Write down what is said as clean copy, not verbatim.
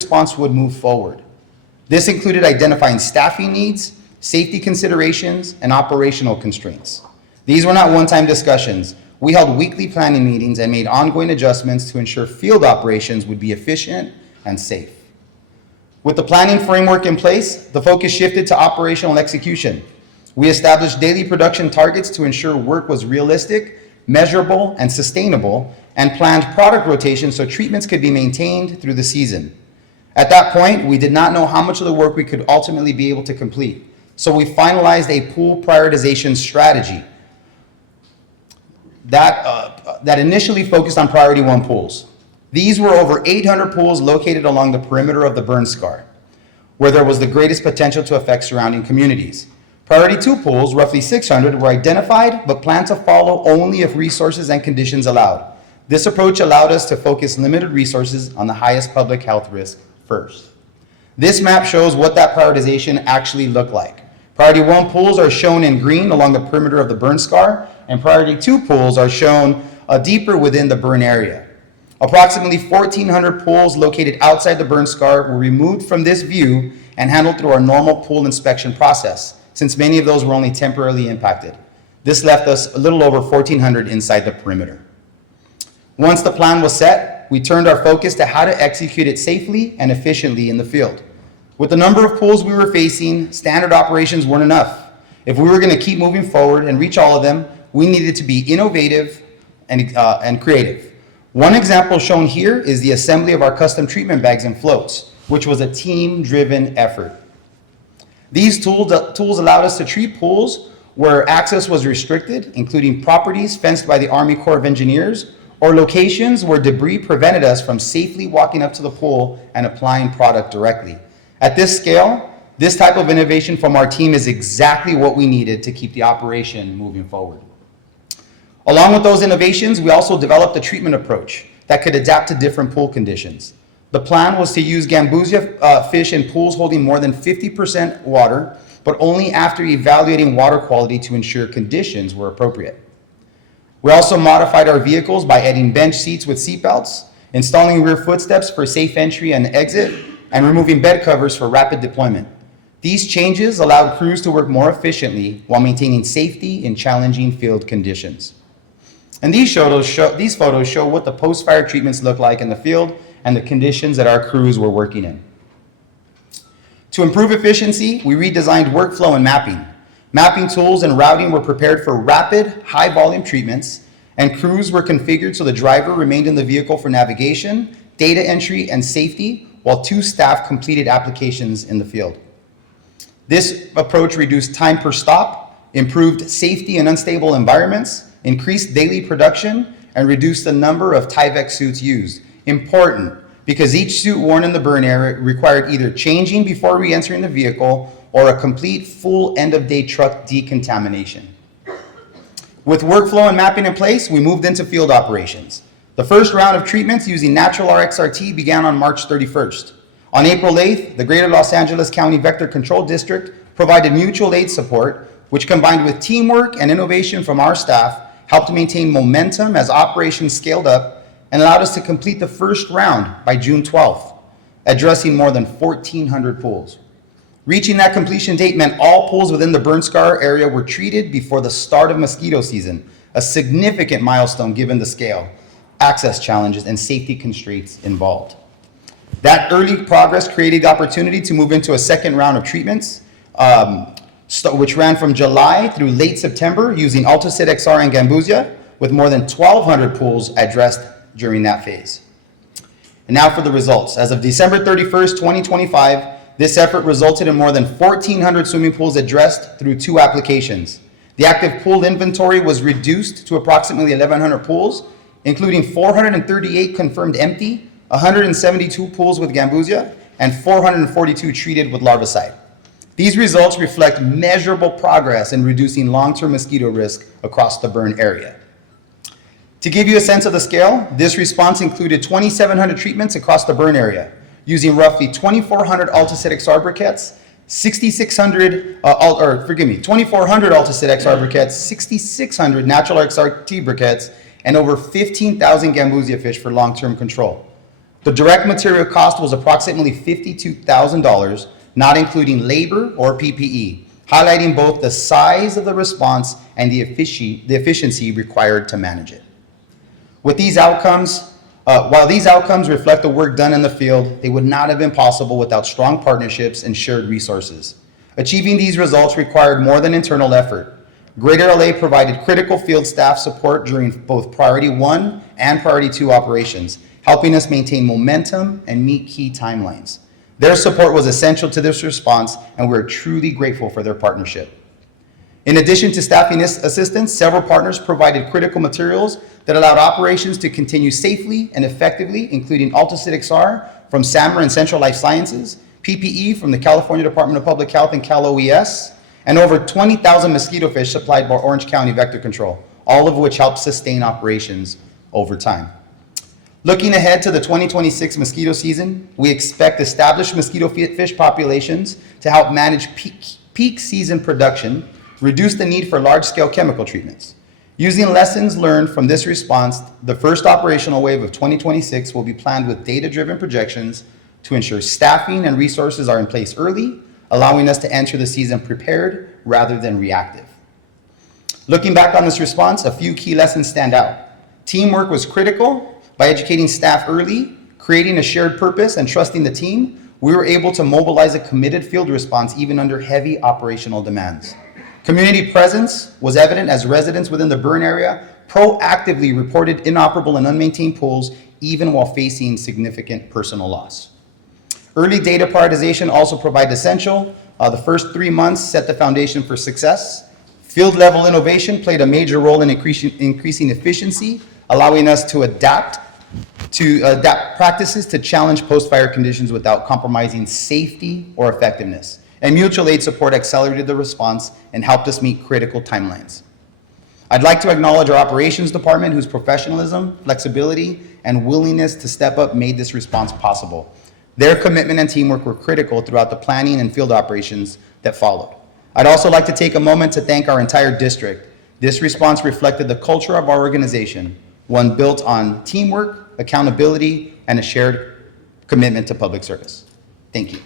response would move forward. This included identifying staffing needs, safety considerations, and operational constraints. These were not one-time discussions. We held weekly planning meetings and made ongoing adjustments to ensure field operations would be efficient and safe. With the planning framework in place, the focus shifted to operational execution. We established daily production targets to ensure work was realistic, measurable, and sustainable, and planned product rotation so treatments could be maintained through the season. At that point, we did not know how much of the work we could ultimately be able to complete, so we finalized a pool prioritization strategy that initially focused on priority 1 pools. These were over 800 pools located along the perimeter of the burn scar, where there was the greatest potential to affect surrounding communities. Priority 2 pools, roughly 600, were identified but planned to follow only if resources and conditions allowed. This approach allowed us to focus limited resources on the highest public health risk first. This map shows what that prioritization actually looked like. Priority 1 pools are shown in green along the perimeter of the burn scar, and priority 2 pools are shown deeper within the burn area. Approximately 1,400 pools located outside the burn scar were removed from this view and handled through our normal pool inspection process, since many of those were only temporarily impacted. This left us a little over 1,400 inside the perimeter. Once the plan was set, we turned our focus to how to execute it safely and efficiently in the field. With the number of pools we were facing, standard operations weren't enough. If we were going to keep moving forward and reach all of them, we needed to be innovative and creative. One example shown here is the assembly of our custom treatment bags and floats, which was a team-driven effort. These tools allowed us to treat pools where access was restricted, including properties fenced by the Army Corps of Engineers, or locations where debris prevented us from safely walking up to the pool and applying product directly. At this scale, this type of innovation from our team is exactly what we needed to keep the operation moving forward. Along with those innovations, we also developed a treatment approach that could adapt to different pool conditions. The plan was to use Gambusia fish in pools holding more than 50% water, but only after evaluating water quality to ensure conditions were appropriate. We also modified our vehicles by adding bench seats with seat belts, installing rear footsteps for safe entry and exit, and removing bed covers for rapid deployment. These changes allowed crews to work more efficiently while maintaining safety in challenging field conditions. And these photos show what the post-fire treatments look like in the field and the conditions that our crews were working in. To improve efficiency, we redesigned workflow and mapping. Mapping tools and routing were prepared for rapid, high-volume treatments, and crews were configured so the driver remained in the vehicle for navigation, data entry, and safety, while 2 staff completed applications in the field. This approach reduced time per stop, improved safety in unstable environments, increased daily production, and reduced the number of Tyvek suits used. Important, because each suit worn in the burn area required either changing before re-entering the vehicle or a complete full end-of-day truck decontamination. With workflow and mapping in place, we moved into field operations. The first round of treatments using natural RXRT began on March 31st. On April 8th, the Greater Los Angeles County Vector Control District provided mutual aid support, which combined with teamwork and innovation from our staff, helped maintain momentum as operations scaled up and allowed us to complete the first round by June 12th, addressing more than 1,400 pools. Reaching that completion date meant all pools within the burn scar area were treated before the start of mosquito season, a significant milestone given the scale, access challenges, and safety constraints involved. That early progress created the opportunity to move into a second round of treatments, which ran from July through late September using AltaSit XR and Gambusia, with more than 1,200 pools addressed during that phase. And now for the results. As of December 31st, 2025, this effort resulted in more than 1,400 swimming pools addressed through 2 applications. The active pool inventory was reduced to approximately 1,100 pools, including 438 confirmed empty, 172 pools with Gambusia, and 442 treated with larvicide. These results reflect measurable progress in reducing long-term mosquito risk across the burn area. To give you a sense of the scale, this response included 2,700 treatments across the burn area, using roughly 2,400 AltaSit XR briquettes, 2,400 AltaSit XR briquettes, 6,600 natural XRT briquettes, and over 15,000 Gambusia fish for long-term control. The direct material cost was approximately $52,000, not including labor or PPE, highlighting both the size of the response and the efficiency required to manage it. With these outcomes, while these outcomes reflect the work done in the field, they would not have been possible without strong partnerships and shared resources. Achieving these results required more than internal effort. Greater LA provided critical field staff support during both Priority 1 and Priority 2 operations, helping us maintain momentum and meet key timelines. Their support was essential to this response, and we're truly grateful for their partnership. In addition to staffing assistance, several partners provided critical materials that allowed operations to continue safely and effectively, including Alticid XR from SAMR and Central Life Sciences, PPE from the California Department of Public Health and Cal OES, and over 20,000 mosquito fish supplied by Orange County Vector Control, all of which helped sustain operations over time. Looking ahead to the 2026 mosquito season, we expect established mosquito fish populations to help manage peak season production, reduce the need for large-scale chemical treatments. Using lessons learned from this response, the first operational wave of 2026 will be planned with data-driven projections to ensure staffing and resources are in place early, allowing us to enter the season prepared rather than reactive. Looking back on this response, a few key lessons stand out. Teamwork was critical. By educating staff early, creating a shared purpose, and trusting the team, we were able to mobilize a committed field response even under heavy operational demands. Community presence was evident as residents within the burn area proactively reported inoperable and unmaintained pools even while facing significant personal loss. Early data prioritization also proved essential. The first 3 months set the foundation for success. Field level innovation played a major role in increasing efficiency, allowing us to adapt practices to challenge post-fire conditions without compromising safety or effectiveness. And mutual aid support accelerated the response and helped us meet critical timelines. I'd like to acknowledge our operations department, whose professionalism, flexibility, and willingness to step up made this response possible. Their commitment and teamwork were critical throughout the planning and field operations that followed. I'd also like to take a moment to thank our entire district. This response reflected the culture of our organization, one built on teamwork, accountability, and a shared commitment to public service. Thank you.